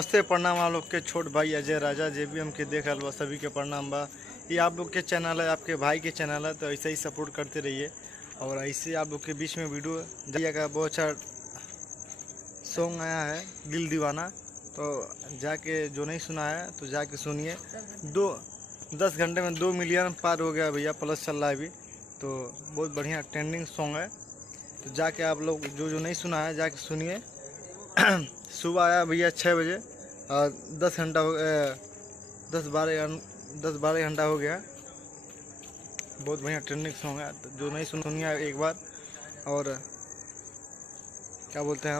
नमस्ते प्रणाम आप लोग के छोट भाई अजय राजा जे भी हमके देख रहा बा सभी के प्रणाम बा। ये आप लोग के चैनल है, आपके भाई के चैनल है, तो ऐसे ही सपोर्ट करते रहिए। और ऐसे आप लोग के बीच में वीडियो जैया का बहुत अच्छा सॉन्ग आया है दिल दीवाना, तो जाके जो नहीं सुना है तो जाके सुनिए। 10 घंटे में 2 मिलियन पार हो गया भैया, प्लस चल रहा है अभी, तो बहुत बढ़िया ट्रेंडिंग सॉन्ग है। तो जाके आप लोग जो नहीं सुना है जाके सुनिए। सुबह आया भैया 6 बजे और 10 घंटा हो गया, 10-12 घंटा हो गया। बहुत बढ़िया ट्रेंडिंग सॉन्ग है, तो जो नहीं सुनिए एक बार। और क्या बोलते हैं